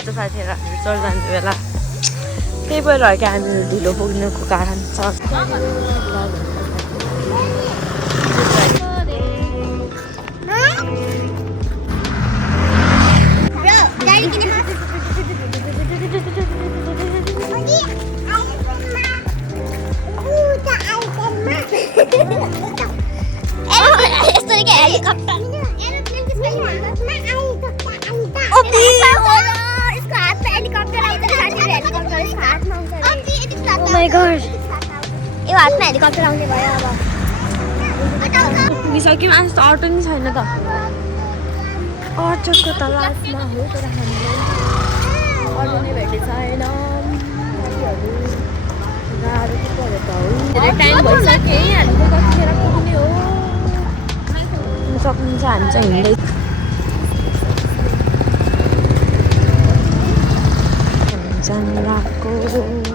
हुन्छ साथीहरू हामी चर्च जाने बेला त्यही भएर कि हामीहरू ढिलो पुग्नुको कारण छ यो हातमा हेलिकप्टर आउने भयो अब पुगिसक्यौँ आज त अटो नि छैन त अटोको त लास्टमा हो तर हामीले अटो नै भेटेको छैन गाह्रो पो पऱ्यो त हो धेरै टाइम भइसक्यो है हामीले कतिखेर पुग्ने हो सक्नुहुन्छ हामी चाहिँ हिँड्दै जानु लाग्यो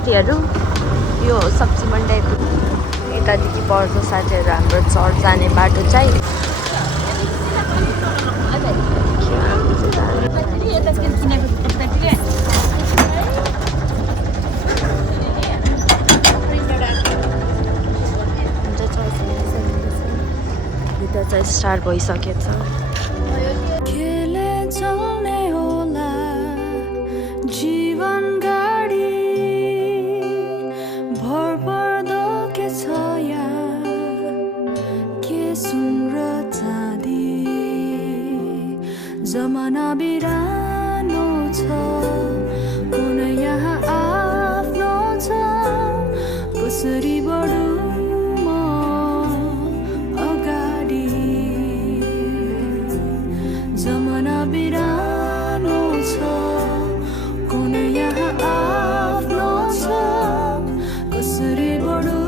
साथीहरू यो सब्जी मन्डी यतादेखि पर्छ साथीहरू हाम्रो चर्च जाने बाटो चाहिँ भित्र चाहिँ स्टार्ट भइसकेछ जमाना बिरानो छ कुन यहाँ आफ्नो छ कसरी बढु म अगाडि जमाना बिरानो छ कुन यहाँ आफ्नो छ कसरी बढु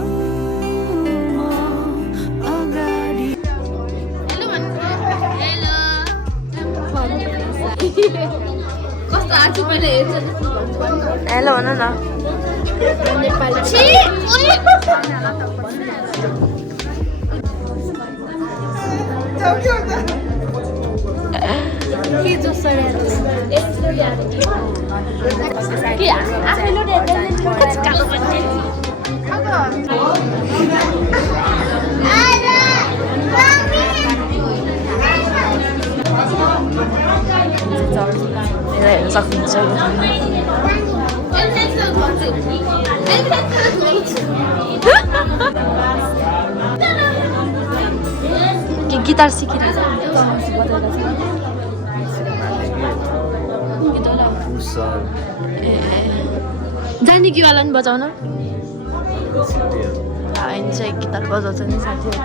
म अगाडि कस्तो आछु पहिले हेर्छ हेलो भन न नेपाली के जस्तो के आफैले कालो हेर्न सक्नुहुन्छ के गिटार सिकिरहेछ जाने कि वाला नि बजाउन होइन चाहिँ गिटार बजाउँछ नि साथीहरू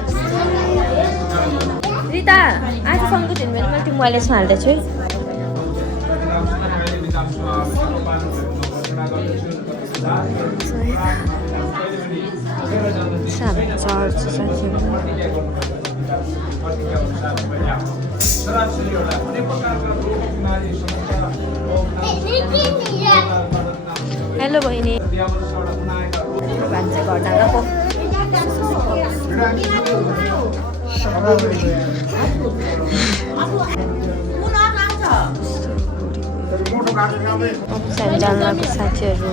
रिता आज सङ्गीत हिँड्नु मैले त्यो मोबाइलमा हाल्दैछु चर्च साथीहरू हेलो बहिनी भान्से घर डाँडाको जान्नको साथीहरू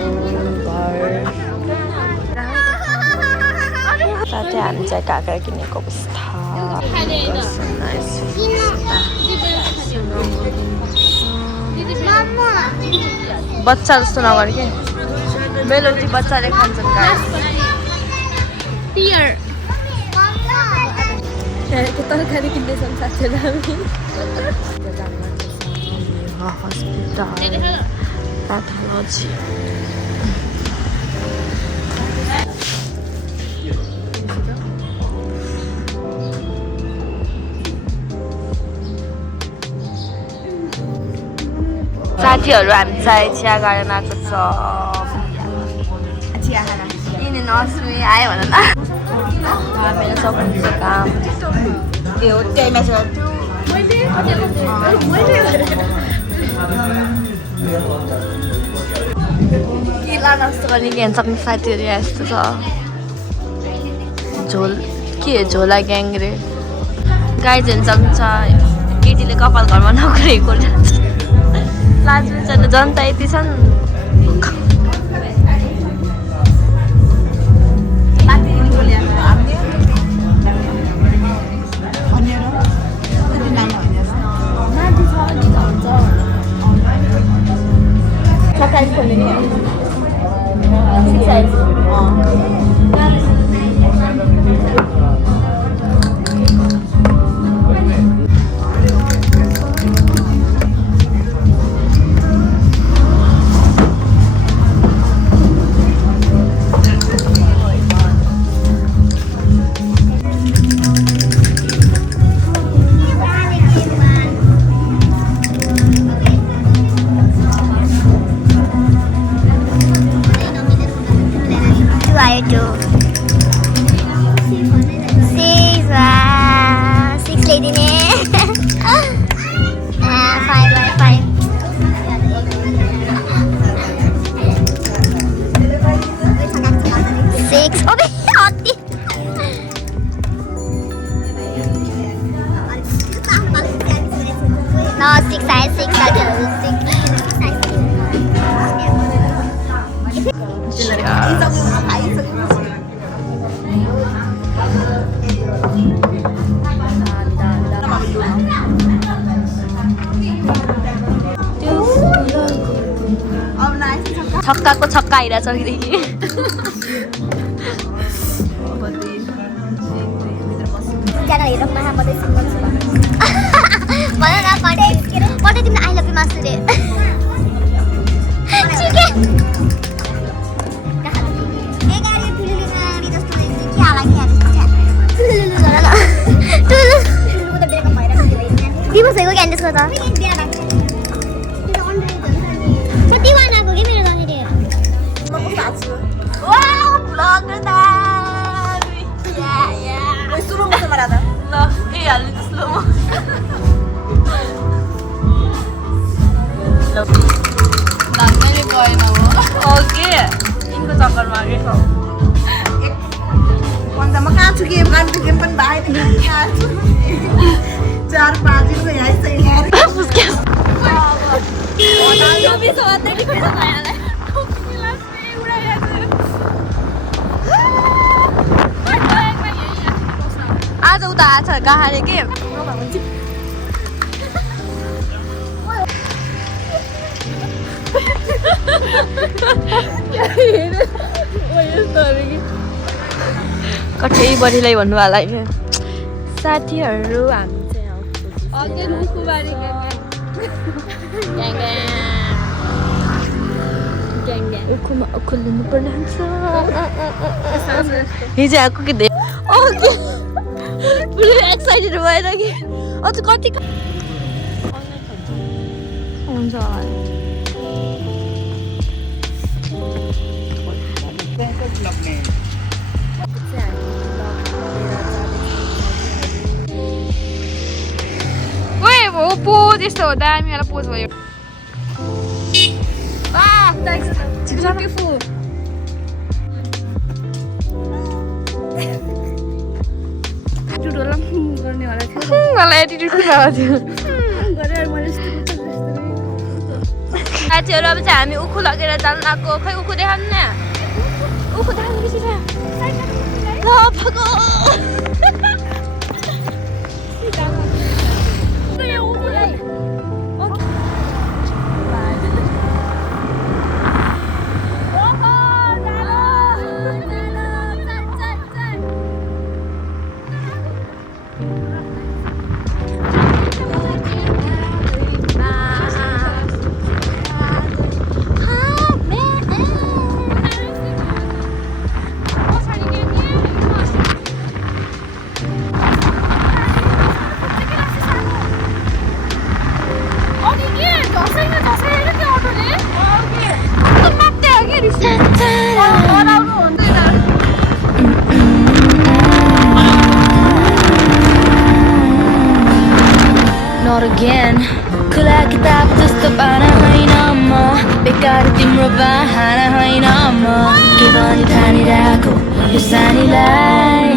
घर साथै हामी चाहिँ काँक्रा किनेको अवस्था बच्चा जस्तो नगर के बेलुकी बच्चाले खान्छन् तरकारी किन्दैछौँ साथीहरू हामी हस्पिटल pathology साथीहरू हामी चाहिँ चिया गार्डन आएको छ चिया खाना यिनी नसुई आयो भन न मेरो सक्नुहुन्छ काम त्यो त्यही मेसेज Gila जस्तो पनि ग्याङसँग साथीहरू यहाँ यस्तो छ झोल के झोला ग्याङ रे गाई झेन्सँग छ केटीले कपाल घरमा नगरेको लाज बिचरा जनता यति छन् छक्काको छक्का आइरहेछ अघिदेखि I love you, Master. Di masa gue candies kata. Sedih mana aku gini udah tadi dia. Wow, vlogger tadi. Ya. Wes slow mo sama rata. Loh, iya itu slow mo. नाच्ने गएन हो ओके इनको चक्करमा आएको भन्दामा कहाँ छु game गानको game पनि बाहिर कहाँ छु 4-5 दिनको यहाँ चाहिँ यहाँ आज उता आएको छ गाहाले के कठै बढीलाई भन्नु होला होइन साथीहरू हामी चाहिँ उखुमा उखु लिनु पर्ने हुन्छ हिजो आएको कि पुरै एक्साइटेड भएर कि अझ कति हुन्छ पोज यस्तो हो दामी वाला पोज भयो ब्युटिफुल मलाई एटिट्युड कुराको थियो साथीहरू अब चाहिँ हामी उखु लगेर जानु आएको खै उखु देखाउनु न उखु देखाउनु बेसी छ not again खुला किताब जस्तो पाना होइन म बेकार तिम्रो बहाना होइन म के भनी ठानिरहेको यो सानीलाई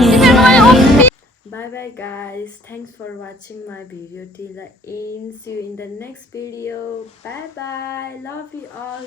Bye bye guys, thanks for watching my video till the end. See you in the next video. Bye bye, love you all.